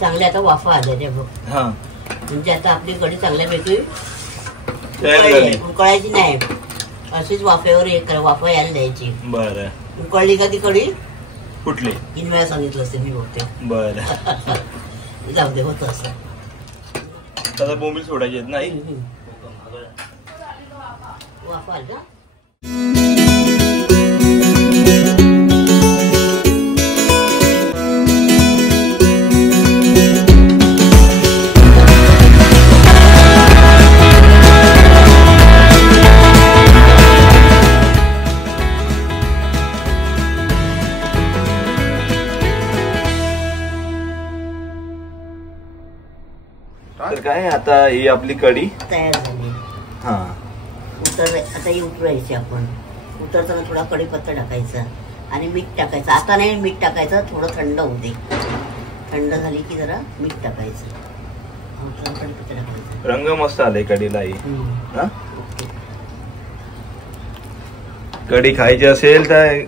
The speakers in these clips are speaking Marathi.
चांगले आता वाफा आल्या बघ. हा म्हणजे आता आपली कढी चांगल्यापैकी उकळायची नाही, अशीच वाफेवर वाफा यायला द्यायची. बरं. उकळली का ती कढी कुठली 3 वेळा सांगितलं असते मी बघते. बरं. जाऊ दे होत असं. आता बोंबील सोडायचे नाही. वाफा आला. तर काय आता ही आपली कढी तयार झाली. हा आता ही उतरायची आपण. उतरताना थोडा कढीपत्ता टाकायचा आणि मीठ टाकायचं. आता नाही मीठ टाकायचं, थोडं थंड होऊ दे. थंड झाली की जरा मीठ टाकायचं, कढीपत्ता टाकायचा. रंग मस्त आले कढीला. कढी खायची असेल तर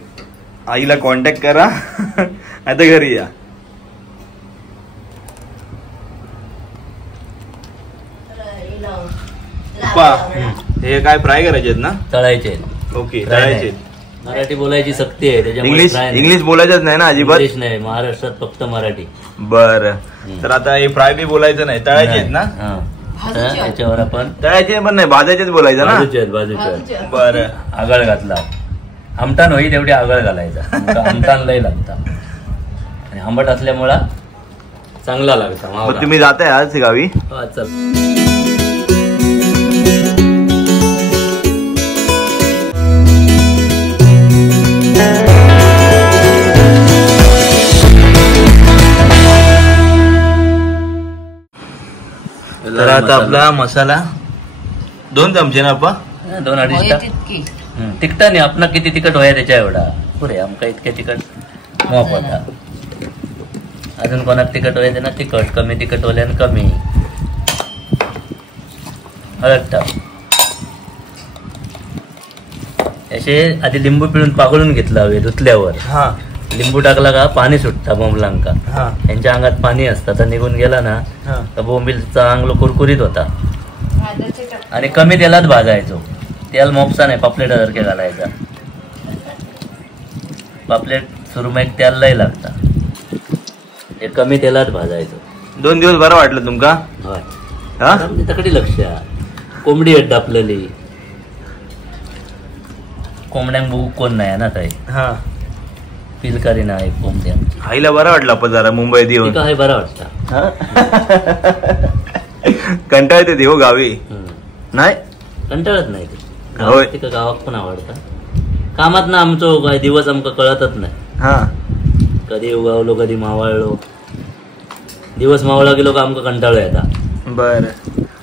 आईला कॉन्टॅक्ट करा. आता घरी या. हे काय फ्राय करायचे ना? तळायचे. ओके तळायचे. मराठी बोलायची सक्ती आहे त्याच्यामुळे. इंग्लिश बोलायचंच नाही ना अजिबात? इंग्लिश नाही, महाराष्ट्रात फक्त मराठी. बर. तर आता हे फ्राय बी बोलायचं नाही, तळायचे ना? त्याच्यावर आपण तळायचे पण नाही, भाजायचेच बोलायचं ना? बाजूच्या. बर. आगळ घातला. आमटान होई तेवढी आगळ घालायचा. आमटान लय लागता आणि आंबट असल्यामुळे चांगला लागता. तुम्ही जाताय आज गावी? चल. तर आता आपला मसाला 2 चमचे ना आपा? 2-2.5. तिखट नाही, आपण किती तिखट व्हाय त्याच्या एवढा पुरे. आमका इतके तिखट मोप होता. अजून कोणाक तिखट व्हायचे ना तिखट, कमी तिखट होल्यान कमी. हळद टाक. असे आधी लिंबू पिळून पागळून घेतला हवे धुतल्यावर. लिंबू टाकला का पाणी सुटता बोंबलांका. यांच्या अंगात पाणी असतं, तर निघून गेला ना तर बोंबील चांगलं कुरकुरीत होता. आणि कमी तेलात भाजायचो. तेल मोपसा नाही, पापलेट सारखे घालायचा. पापलेट सुरमईत तेल लय लागता. हे कमी तेलात भाजायचं. 2 दिवस बरं वाटलं तुमका? तकडे लक्ष. कोंबडी आहेत आपल्याली. कोंबड्यांक बघू कोण नाही ना ताई. पिलकारी नाही कोंबड्या. आईला बरं वाटलं आपण जरा मुंबईत येऊन. काय बरं वाटतं. कंटाळते ती हो गावी? नाही कंटाळत नाही ते. होय. गावात पण आवडतं. कामात ना आमचं काय दिवस आमका कळतच नाही. कधी उगावलो कधी मावळलो. दिवस मावळा गेलो का आमका कंटाळो येतात. बर.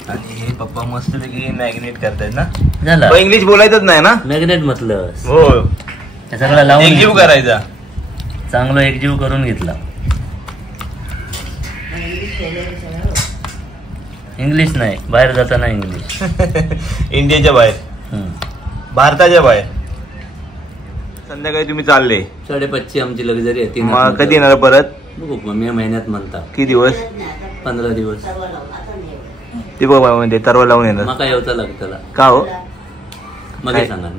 आणि हे पप्पा मस्त पैकी मॅग्नेट करतायत ना? झालं. इंग्लिश बोलायचंच नाही ना? मॅग्नेट म्हटलं. हो. सगळं लावून एकजीव करायचा. चांगलं एकजीव करून घेतला. इंग्लिश नाही, बाहेर जाताना इंग्लिश. इंडियाच्या बाहेर, भारताच्या बाहेर. संध्याकाळी तुम्ही चालले? 5:30 आमची लक्झरी आहे. मग कधी येणार परत? बघू मे महिन्यात म्हणता. किती दिवस? 15 दिवस. ते बघा म्हणजे तरवा लावून येणार. मग काय येवता लागतं का हो? मग सांगा.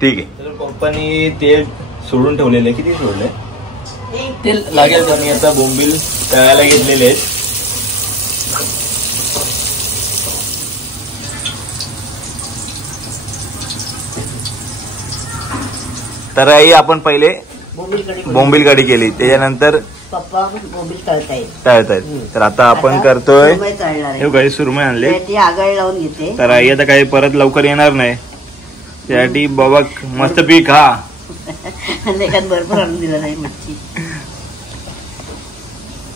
ठीक आहे. तर पप्पानी तेल सोडून ठेवलेलं आहे. किती सोडलंय तेल लागेल? तर मी आता बोंबील तळायला घेतलेले आहेत. तर आई आपण पहिले बोंबील कढी केली, त्याच्यानंतर पप्पा बोंबील तळतायत. तर आता आपण करतोय काही सुरमई आणले. आगळ लावून घेते. तर आई आता काही परत लवकर येणार नाही, त्यासाठी बाबा मस्त पीक खा. भरपूर आणून दिला नाही मच्छी.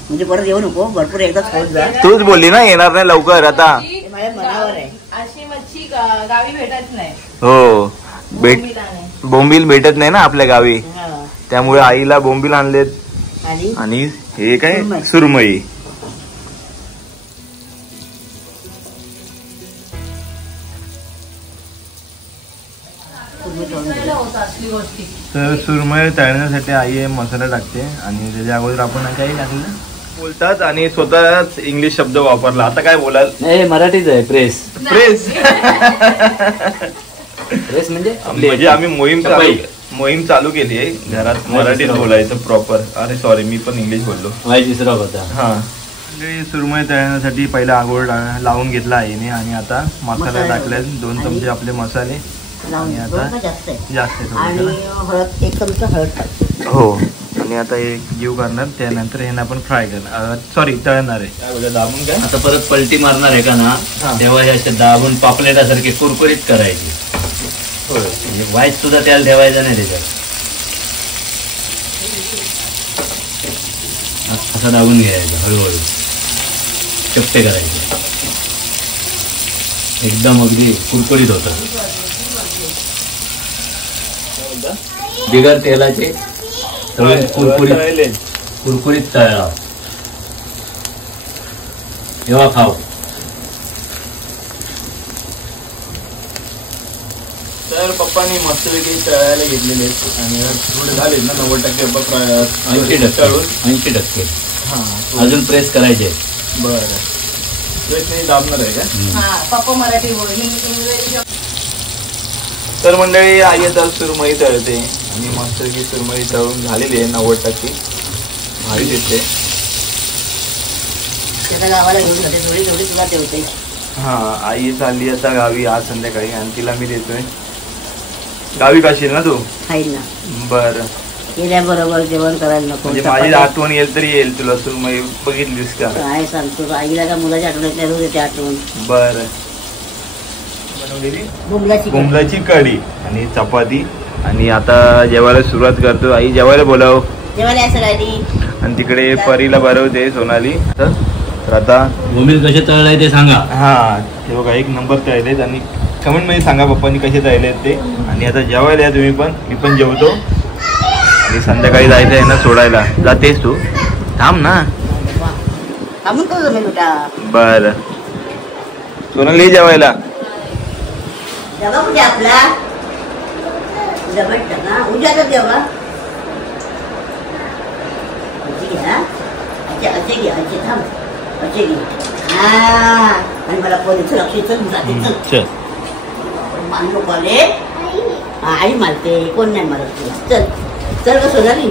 म्हणजे परत येऊ नको, भरपूर एकदा खाऊन जा. तूच बोलली ना येणार नाही लवकर. आता माझ्या मनावर आहे. अशी मच्छी गावी भेटत नाही. हो, बोंबील भेटत नाही ना आपल्या गावी, त्यामुळे आईला बोंबील आणलेत. आणि हे काय सुरमई. असली गोष्टी तर सुरमई तळण्यासाठी आई मसाला टाकते आणि त्याच्या अगोदर आपण काही टाकलं बोलतात आणि स्वतःच इंग्लिश शब्द वापरला. आता काय बोलाल? नाही मराठीच आहे. प्रेस प्रेस प्रेस म्हणजे आम्ही मोहीम चालू केली आहे घरात मराठीत बोलायचं प्रॉपर. अरे सॉरी मी पण इंग्लिश बोललो. विसरव होता. हा म्हणजे सुरमई तळण्यासाठी पहिला आगोळ लावून घेतला आईने आणि आता मसाला टाकले 2 चमचे आपले मसाले आणि आता जास्त आणि हळद 1 चमचा हळद टाकतो. हो आणि आता हे जीव करणार त्यानंतर हे आपण फ्राय करणार सॉरी तळणार आहे. काय बोलतो दाबून काय आता परत पलटी मारणार आहे का ना तेव्हा हे असे दाबून पापलेटासारखे कुरकुरीत करायचे. म्हणजे वाईट सुद्धा त्याला ठेवायचं नाही त्याच्यात. असं दाबून घ्यायचं हळूहळू चपटे करायचे एकदम अगदी कुरकुरीत होतं. बिगर तेलाचे कुरकुरीत तळला तेव्हा खाऊ. तर पप्पानी मस्तपैकी तळायला घेतलेले आणि थोडे झाले ना 90% 80%. अजून प्रेस करायचे. बरं दाबणार आहे का? पप्पा मराठी बोल. तर मंडळी आई तर सुरमई तळते आणि मस्तपैकी सुरमई तळून झालेली आहे 90%. भारी दिसते. गावाला घेऊन जाते थोडी थोडी तुला ठेवते. हा आई चालली आता गावी आज संध्याकाळी आणि तिला मी देतोय. गावी काशील ना तू? खाईल ना. बरं गेल्याबरोबर जेवण करायला नको. म्हणजे माझी आठवण येईल तरी येईल तुला सुरमई बघितलीस का? काय सांगतो आईला का मुलाच्या आठवणीत नाही रोज येते आठवण. बरं बोंबलाची कढी आणि चपाती आणि आता जेवायला सुरुवात करतो. आई जेवायला बोलाव. जेवायला सगळ्यांनी आणि तिकडे परीला भरवते सोनाली. तर आता बोंबील कसे तळलाय ते सांगा. हा ते बघा 1 नंबर तळलेत आणि कमेंट मध्ये सांगा पप्पांनी कसे तळलेत ते. आणि आता जेवायला या तुम्ही पण. मी पण जेवतो आणि संध्याकाळी जायचं आहे ना सोडायला. जातेस तू? थांब ना. बर सोनाली जेवायला डबा कुठे आपला? डबा ना उद्या तर जेव्हा असे घे असे थांब असे घे. हा आणि मला पोलीचं लक्ष चल मान नको आले. आई मारते कोण नाही मारत तुला. चल चल का सोनाली.